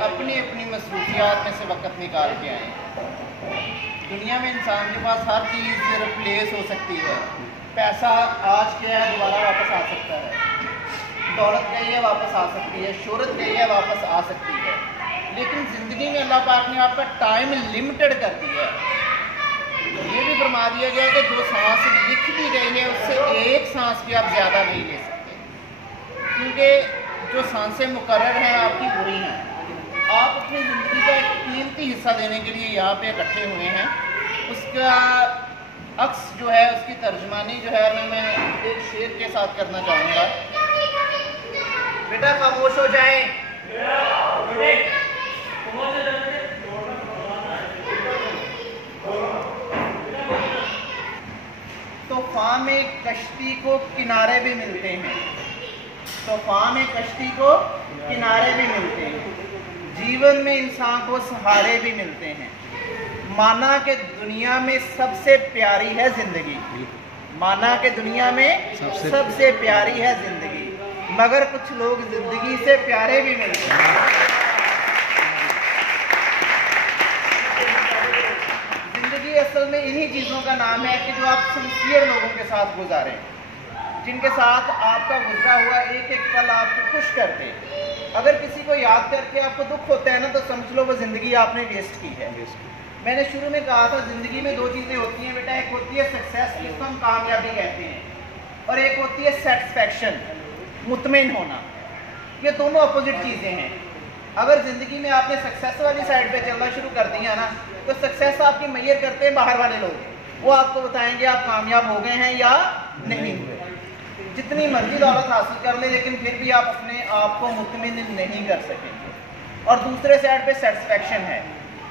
اپنی اپنی مصروفیات میں سے وقت نکال کے آئیں. دنیا میں انسان کے پاس ہر چیز ریپلیس ہو سکتی ہے. پیسہ آج کیا ہے دوبارہ واپس آ سکتا ہے, دولت گئی ہے واپس آ سکتی ہے, شہرت گئی ہے واپس آ سکتی ہے, لیکن زندگی میں اللہ پاک نے آپ کا ٹائم لمیٹڈ کر دیا ہے. یہ بھی فرما دیا گیا کہ جو سانس لکھ دی گئی ہے اس سے ایک سانس بھی آپ زیادہ نہیں لے سکتے, کیونکہ جو سانسیں مقرر ہیں آپ کی وہی ہیں. آپ اپنی زندگی کا ایک قیمتی حصہ دینے کے لیے یہاں پہ اکٹھے ہوئے ہیں. اس کا عکس جو ہے, اس کی ترجمانی جو ہے میں ایک شعر کے ساتھ کرنا چاہوں گا. بیٹا خاموش ہو جائیں. طوفان میں کشتی کو کنارے بھی ملتے ہیں, طوفان میں کشتی کو کنارے بھی ملتے ہیں, جیون میں انسان کو سہارے بھی ملتے ہیں. مانا کہ دنیا میں سب سے پیاری ہے زندگی, مانا کہ دنیا میں سب سے پیاری ہے زندگی, مگر کچھ لوگ زندگی سے پیارے بھی ملتے ہیں. زندگی اصل میں انہی چیزوں کا نام ہے کہ جو آپ سنسیئر لوگوں کے ساتھ گزاریں, جن کے ساتھ آپ کا گزرا ہوا ایک ایک پل آپ کو خوش کرتے. اگر کسی کو یاد کر کے آپ کو دکھ ہوتا ہے نا تو سمجھ لو وہ زندگی آپ نے ویسٹ کی ہے. میں نے شروع میں کہا تھا زندگی میں دو چیزیں ہوتی ہیں بیٹا, ایک ہوتی ہے سکسیس جس کو ہم کامیابی کہتے ہیں, اور ایک ہوتی ہے سیٹسفیکشن, مطمئن ہونا. یہ دونوں اپوزٹ چیزیں ہیں. اگر زندگی میں آپ نے سکسیس والی سائڈ پہ چلنا شروع کر دیا نا تو سکسیس آپ کی میئر کرتے ہیں باہر والے لوگ, وہ آپ کو بتائیں گے آپ کامیاب ہو گئے ہیں یا نہیں ہوئے. جتنی مرضی دولت حاصل کر لیں لیکن پھر بھی آپ اپنے آپ کو مطمئن نہیں کر سکیں گے. اور دوسرے سائڈ پہ سیٹسفیکشن ہے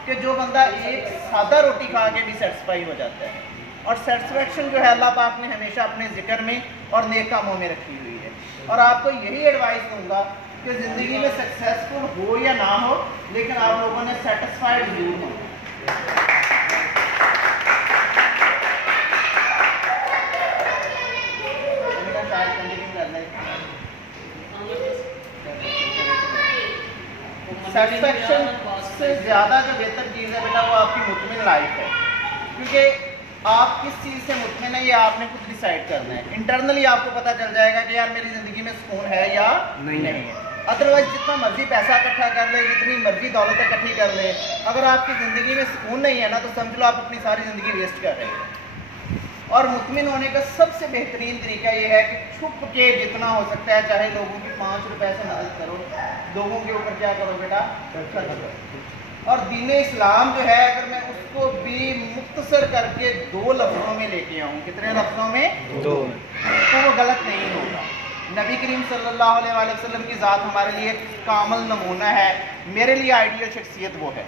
کہ جو بندہ ایک سادہ روٹی کھا کے بھی سیٹسفائی ہو جاتا ہے. اور سیٹسفیکشن جو ہے اللہ پاک نے ہمیشہ اپنے ذکر میں اور نیک کاموں میں رکھی ہوئی ہے. اور آپ کو یہی ایڈوائس دوں گا کہ زندگی میں سکسیسفل ہو یا نہ ہو لیکن آپ لوگوں نے سیٹسفائڈ ضرور ہو. سیٹسفیکشن سے زیادہ جو بہتر چیز ہے بیٹا وہ آپ کی مطمئن لائف ہے, کیونکہ آپ کس چیز سے مطمئن ہے یہ آپ نے خود ڈیسائیڈ کرنا ہے. انٹرنلی آپ کو پتہ چل جائے گا کہ یار میری زندگی میں سکون ہے یا نہیں ہے. ادروائز جتنا مرضی پیسہ اکٹھا کر لے, جتنی مرضی دولت اکٹھی کر لے, اگر آپ کی زندگی میں سکون نہیں ہے نا تو سمجھ لو آپ اپنی ساری زندگی ویسٹ کر رہے ہیں. اور مطمئن ہونے کا سب سے بہترین طریقہ یہ ہے کہ چھپ کے جتنا ہو سکتا ہے چاہے لوگوں کی 5 روپے سے مدد کرو, لوگوں کے اوپر کیا کرو بیٹا, خرچ کرو. اور دین اسلام جو ہے اگر میں اس کو بھی مختصر کر کے 2 لفظوں میں لے کے آؤں, کتنے لفظوں میں, 2, تو وہ غلط نہیں ہوگا. نبی کریم صلی اللہ علیہ وآلہ وسلم کی ذات ہمارے لیے کامل نمونہ ہے. میرے لیے آئیڈیل شخصیت وہ ہے.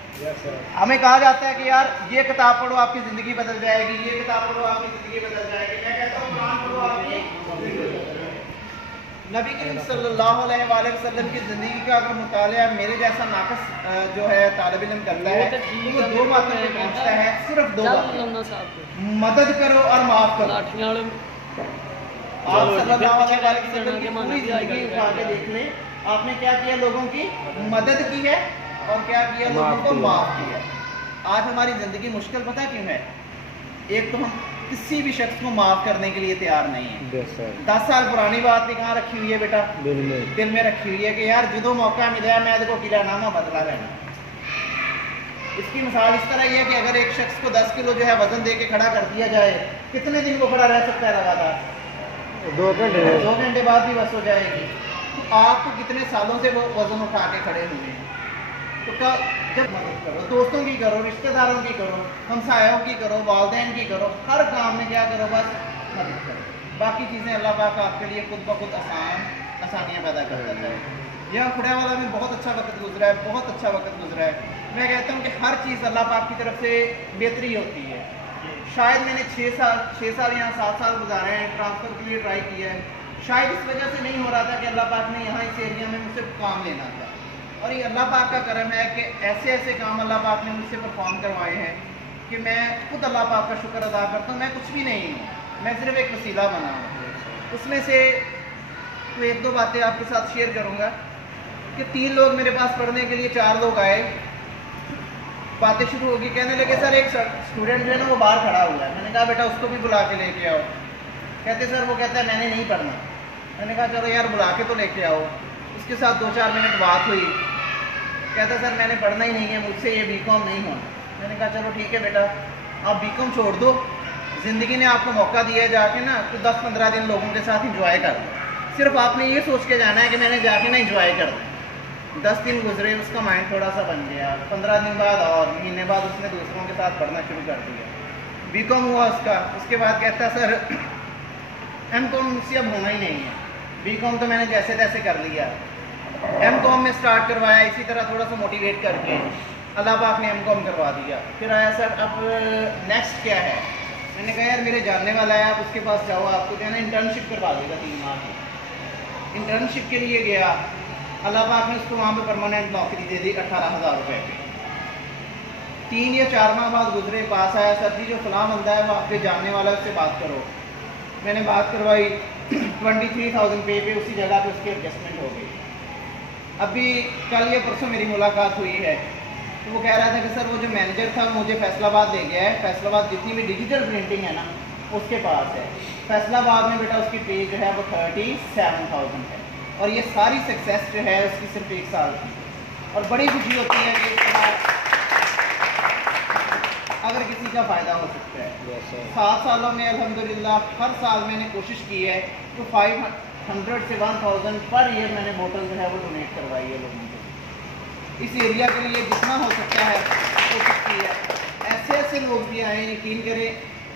ہمیں کہا جاتا ہے کہ یار یہ کتاب پڑھو آپ کی زندگی بدل جائے گی, یہ کتاب پڑھو آپ کی زندگی بدل جائے گی. میں کہتا ہوں قرآن پڑھو آپ کی زندگی بدل جائے گی. نبی کریم صلی اللہ علیہ وآلہ وسلم کی زندگی کا اگر مطالعہ میرے جیسا ناقص جو ہے طالب علم کرتا ہے تو وہ 2 باتوں پہ پہنچتا ہے, صرف 2 باتیں, مدد کرو اور معاف کرو. آپ صلی اللہ علیہ وسلم کی پوری زندگی اٹھا کے دیکھ لیں, آپ نے کیا کیا, لوگوں کی مدد کی ہے اور کیا کیا, لوگوں کو معاف کیا. آج ہماری زندگی مشکل پتہ کیوں ہے, ایک تو ہم کسی بھی شخص کو معاف کرنے کے لیے تیار نہیں ہیں. 10 سال پرانی بات بھی کہاں رکھی ہوئی ہے بیٹا, دل میں رکھی ہوئی ہے کہ یار جدو موقع ملا میں کو قلعہ نامہ بدلا لینا. اس کی مثال اس طرح یہ ہے کہ اگر ایک شخص کو 10 کلو جو ہے وزن دے کے کھڑا کر دیا جائے, کتنے دن وہ کھڑا رہ سکتا ہے لگاتار, 2 گھنٹے بعد بھی بس ہو جائے گی. تو آپ کو کتنے سالوں سے وہ وزن اٹھا کے کھڑے ہوئے ہیں. تو جب مدد کرو, دوستوں کی کرو, رشتہ داروں کی کرو, ہمسایوں کی کرو, والدین کی کرو, ہر کام میں کیا کرو, بس مدد کرو. باقی چیزیں اللہ پاک آپ کے لیے خود بخود آسانیاں پیدا کرتا ہے. یہاں کھڑے والا میں بہت اچھا وقت گزرا ہے, بہت اچھا وقت گزرا ہے. میں کہتا ہوں کہ ہر چیز اللہ پاک کی طرف سے بہتری ہوتی ہے. شاید میں نے 6 سال یا 7 سال گزارے ہیں, ٹرانسفر کے لیے ٹرائی کیا ہے. شاید اس وجہ سے نہیں ہو رہا تھا کہ اللہ پاک نے یہاں اس ایریا میں مجھ سے کام لینا تھا. اور یہ اللہ پاک کا کرم ہے کہ ایسے ایسے کام اللہ پاک نے مجھ سے پرفارم کروائے ہیں کہ میں خود اللہ پاک کا شکر ادا کرتا ہوں. میں کچھ بھی نہیں ہوں, میں صرف ایک وسیلہ بنا ہوں. اس میں سے 1-2 باتیں آپ کے ساتھ شیئر کروں گا. کہ 3 لوگ میرے پاس پڑھنے کے لیے 4 لوگ آئے, باتیں شروع ہوگی, کہنے لگے سر ایک اسٹوڈنٹ جو ہے نا وہ باہر کھڑا ہوا ہے. میں نے کہا بیٹا اس کو بھی بلا کے لے کے آؤ. کہتے سر وہ کہتا ہے میں نے نہیں پڑھنا. میں نے کہا چلو یار بلا کے تو لے کے آؤ. اس کے ساتھ 2-4 منٹ بات ہوئی. کہتا سر میں نے پڑھنا ہی نہیں ہے, مجھ سے یہ بی کام نہیں ہونا. میں نے کہا چلو ٹھیک ہے بیٹا آپ بی کام چھوڑ دو, زندگی نے آپ کو موقع دیا ہے جا کے نا تو 10-15 دن لوگوں کے ساتھ انجوائے کر لو. صرف آپ نے یہ سوچ کے جانا ہے کہ میں نے جا کے نا انجوائے کرنا ہے. 10 دن گزرے, اس کا مائنڈ تھوڑا سا بن گیا. 15 دن بعد اور مہینے بعد اس نے دوسروں کے ساتھ پڑھنا شروع کر دیا. بی کام ہوا اس کا. اس کے بعد کہتا سر ایم کام مجھ سے اب ہونا ہی نہیں ہے, بی کام تو میں نے جیسے تیسے کر لیا. ایم کام میں اسٹارٹ کروایا اسی طرح تھوڑا سا موٹیویٹ کر کے, اللہ پاک نے ایم کام کروا دیا. پھر آیا سر اب نیکسٹ کیا ہے. میں نے کہا یار میرے جاننے والا ہے, آپ اس کے پاس جاؤ, آپ کو جو ہے نا انٹرنشپ کروا دے گا 3 ماہ کی. انٹرنشپ کے لیے گیا, اللہ پاک نے اس کو وہاں پہ پرماننٹ نوکری دے دی 18,000 روپے پہ. 3 یا 4 ماہ بعد گزرے, پاس آیا سر جی جو فلاں بندہ ہے وہ آپ کے جاننے والا ہے, اس سے بات کرو. میں نے بات کروائی 23,000 پے پہ اسی جگہ پہ اس کی ایڈجسٹمنٹ ہو گئی. ابھی کل یا پرسوں میری ملاقات ہوئی ہے, تو وہ کہہ رہا تھا کہ سر وہ جو مینیجر تھا وہ مجھے فیصل آباد لے گیا ہے. فیصل آباد جتنی بھی ڈیجیٹل پرنٹنگ ہے نا اس کے پاس ہے. فیصل آباد میں بیٹا اس کی پے جو ہے وہ 37,000 ہے, اور یہ ساری سکسیس جو ہے اس کی صرف 1 سال کی. اور بڑی خوشی ہوتی ہے کہ اس کے بعد اگر کسی کا فائدہ ہو سکتا ہے. 7 سالوں میں الحمدللہ ہر سال میں نے کوشش کی ہے تو 500 سے 1000 پر ایئر میں نے بوٹل جو ہے وہ ڈونیٹ کروائی ہے لوگوں کو. اس ایریا کے لیے جتنا ہو سکتا ہے کوشش کی ہے. ایسے لوگ بھی آئے, یقین کریں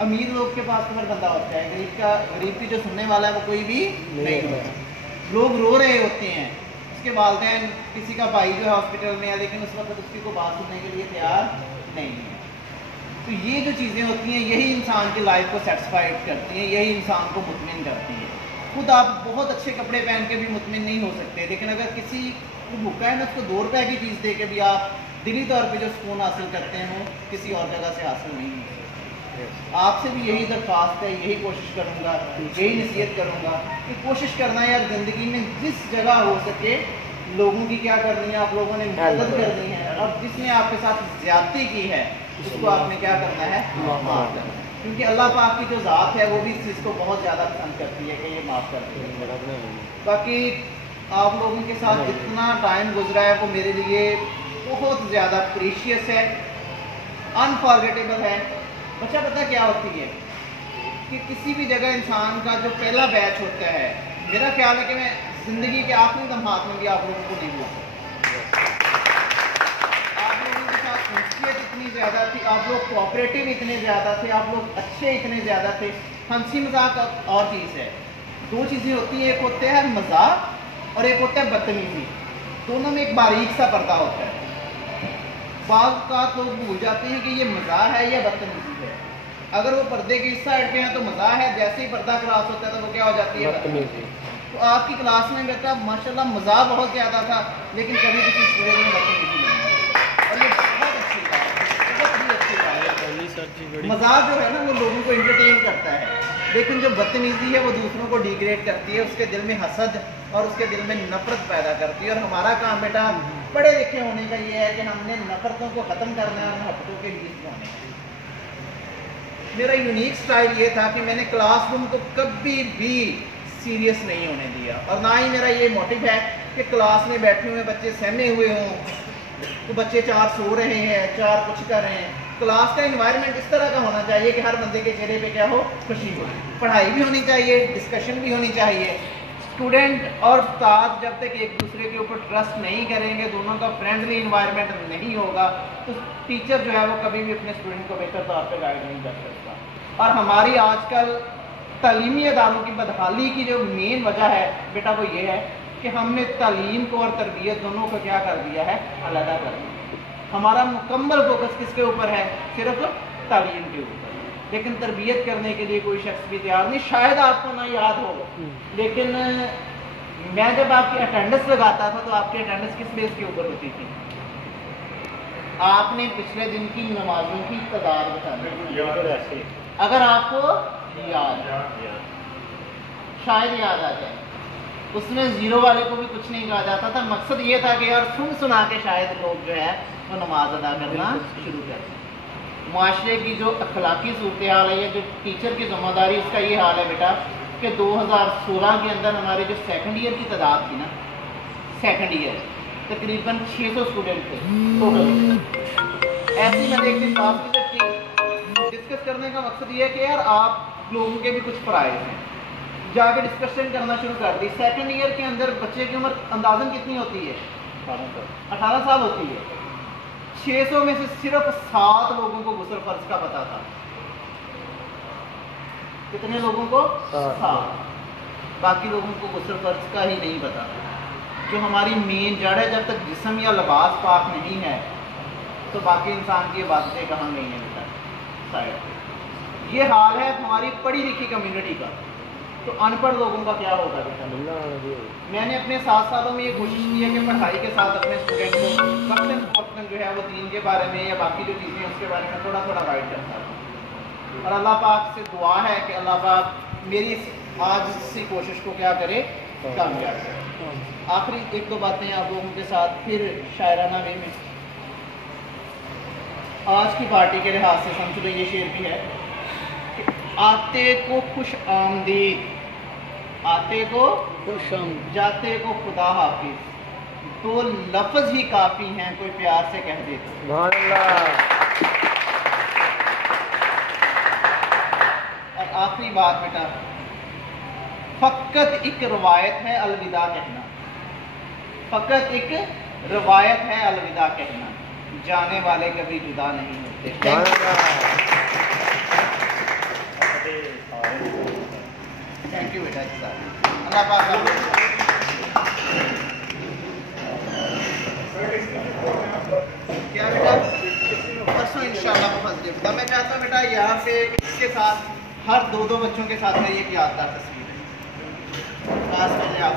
امیر لوگ کے پاس تو ہر بندہ ہوتا ہے, غریب کی جو سننے والا ہے وہ کوئی بھی نہیں ہوتا. لوگ رو رہے ہوتے ہیں, اس کے والدین کسی کا بھائی جو ہے ہاسپٹل میں ہے لیکن اس وقت اس کی کو بات سننے کے لیے تیار نہیں ہے. تو یہ جو چیزیں ہوتی ہیں یہی انسان کی لائف کو سیٹسفائڈ کرتی ہیں, یہی انسان کو مطمئن کرتی ہیں. خود آپ بہت اچھے کپڑے پہن کے بھی مطمئن نہیں ہو سکتے, لیکن اگر کسی کو بھوکا ہے نا اس کو 2 روپے کی چیز دے کے بھی آپ دلی طور پہ جو سکون حاصل کرتے ہیں وہ کسی اور جگہ سے حاصل نہیں ہو سکتے. آپ سے بھی یہی درخواست ہے, یہی کوشش کروں گا, یہی نصیحت کروں گا کہ کوشش کرنا ہے یار زندگی میں جس جگہ ہو سکے لوگوں کی کیا کرنی ہے, آپ لوگوں نے مدد کرنی ہے. اب جس نے آپ کے ساتھ زیادتی کی ہے اس کو آپ نے کیا کرنا ہے, معاف کرنا ہے. کیونکہ اللہ پاک کی جو ذات ہے وہ بھی اس چیز کو بہت زیادہ پسند کرتی ہے کہ یہ معاف کرتی ہے. باقی آپ لوگوں کے ساتھ جتنا ٹائم گزرا ہے وہ میرے لیے بہت زیادہ پریشیس ہے, انفارگیٹیبل ہے. بچہ پتہ کیا ہوتی ہے کہ کسی بھی جگہ انسان کا جو پہلا بیچ ہوتا ہے, میرا خیال ہے کہ میں زندگی کے آخری لمحات میں بھی آپ لوگوں کو نہیں بھول سکتا. آپ لوگوں کے ساتھ انسیت اتنی زیادہ تھی, آپ لوگ کوآپریٹو اتنے زیادہ تھے, آپ لوگ اچھے اتنے زیادہ تھے. ہنسی مذاق اور چیز ہے, 2 چیزیں ہوتی ہیں, ایک ہوتا ہے مذاق اور ایک ہوتا ہے بدتمیزی. دونوں میں ایک باریک سا پردہ ہوتا ہے. بعض اوقات لوگ بھول جاتے ہیں کہ یہ مزاح ہے یا بدتمیزی ہے. اگر وہ پردے کی اس سائڈ پہ ہیں تو مزاح ہے, جیسے ہی پردہ کراس ہوتا ہے تو وہ کیا ہو جاتی ہے, بدتمیزی. تو آپ کی کلاس میں بیٹا ماشاءاللہ مزاح بہت زیادہ تھا لیکن کبھی کسی اسٹوڈنٹ میں بدتمیزی نہیں ہے, اور یہ بہت اچھی بات ہے, بہت ہی اچھی بات ہے. مزاح جو ہے نا وہ لوگوں کو انٹرٹین کرتا ہے, لیکن جو بدتمیزی ہے وہ دوسروں کو ڈیگریڈ کرتی ہے, اس کے دل میں حسد اور اس کے دل میں نفرت پیدا کرتی ہے. اور ہمارا کام بیٹا پڑھے لکھے ہونے کا یہ ہے کہ ہم نے نفرتوں کو ختم کرنا ہے اور محبتوں کے لیے ہونے کا. میرا یونیک سٹائل یہ تھا کہ میں نے کلاس روم کو کبھی بھی سیریس نہیں ہونے دیا, اور نہ ہی میرا یہ موٹیو ہے کہ کلاس میں بیٹھے ہوئے بچے سہمے ہوئے ہوں, تو بچے 4 سو رہے ہیں 4 کچھ کر رہے ہیں. کلاس کا انوائرمنٹ اس طرح کا ہونا چاہیے کہ ہر بندے کے چہرے پہ کیا ہو, خوشی ہو. پڑھائی بھی ہونی چاہیے, ڈسکشن بھی ہونی چاہیے. اسٹوڈنٹ اور استاد جب تک ایک دوسرے کے اوپر ٹرسٹ نہیں کریں گے, دونوں کا فرینڈلی انوائرمنٹ نہیں ہوگا, تو ٹیچر جو ہے وہ کبھی بھی اپنے اسٹوڈنٹ کو بہتر طور پہ گائیڈ نہیں کر سکتا. اور ہماری آج کل تعلیمی اداروں کی بدحالی کی جو مین وجہ ہے بیٹا وہ یہ ہے کہ ہم نے تعلیم کو اور تربیت دونوں کو کیا کر دیا ہے, علیحدہ کر دیا. ہمارا مکمل فوکس کس کے اوپر ہے, صرف تعلیم کے اوپر. لیکن تربیت کرنے کے لیے کوئی شخص بھی تیار نہیں. شاید آپ کو نہ یاد ہو, لیکن میں جب آپ کی اٹینڈنس لگاتا تھا تو آپ کی اٹینڈنس کس بیس کے اوپر ہوتی تھی, آپ نے پچھلے دن کی نمازوں کی تعداد بتانی. اگر آپ کو یاد شاید یاد آ جائے اس میں زیرو والے کو بھی کچھ نہیں کہا جاتا تھا. مقصد یہ تھا کہ یار سن سنا کے شاید لوگ جو ہے وہ نماز ادا کرنا شروع کر دیں. معاشرے کی جو اخلاقی صورتحال ہے یا جو ٹیچر کی ذمہ داری, اس کا یہ حال ہے بیٹا کہ 2016 کے اندر ہمارے جو سیکنڈ ایئر کی تعداد تھی نا, سیکنڈ ایئر تقریباً 600 اسٹوڈنٹ تھے ٹوٹل. ایسی میں ایک دن بات وزٹ کی, ڈسکس کرنے کا مقصد یہ ہے کہ یار آپ لوگوں کے بھی کچھ فرائض ہیں. جا کے ڈسکشن کرنا شروع کر دی. سیکنڈ ایئر کے اندر بچے کی عمر اندازاً کتنی ہوتی ہے؟ 18 سال ہوتی ہے. 600 میں سے صرف 7 لوگوں کو غسل فرض کا پتا تھا. کتنے لوگوں کو؟ 7. باقی لوگوں کو غسل فرض کا ہی نہیں پتا. جو ہماری مین جڑ ہے, جب تک جسم یا لباس پاک نہیں ہے تو باقی انسان کی عبادتیں کہاں گئی ہیں بیٹا سائڈ پہ. یہ حال ہے ہماری پڑھی لکھی کمیونٹی کا. تو ان پڑھ لوگوں کا کیا ہوگا بیٹا؟ میں نے اپنے 7 سالوں میں یہ کوشش کی ہے کہ پڑھائی کے ساتھ اپنے اسٹوڈنٹ کو وقتاً فوقتاً جو ہے وہ دین کے بارے میں یا باقی جو چیزیں اس کے بارے میں تھوڑا تھوڑا گائڈ کرتا ہوں. اور اللہ پاک سے دعا ہے کہ اللہ پاک میری آج سی کوشش کو کیا کرے, کامیاب کرے. آخری 1-2 باتیں آپ لوگوں کے ساتھ پھر شاعرانہ وے میں. آج کی پارٹی کے لحاظ سے سمجھ لیں, یہ شعر بھی ہے کہ آتے کو خوش آمدید, آتے کو خوش آمدید, جاتے کو خدا حافظ, 2 لفظ ہی کافی ہیں, کوئی پیار سے کہہ دے تو. سبحان اللہ. اور آخری بات بیٹا, فقط ایک روایت ہے الوداع کہنا, فقط ایک روایت ہے الوداع کہنا, جانے والے کبھی جدا نہیں ہوتے. تھینک یو بیٹا. اللہ پاک کیا بیٹا پرسوں انشاءاللہ فضل بیٹا میں چاہتا ہوں بیٹا یہاں سے اس کے ساتھ ہر 2 بچوں کے ساتھ میں ایک یادگار تصویر ہے. خاص کر آپ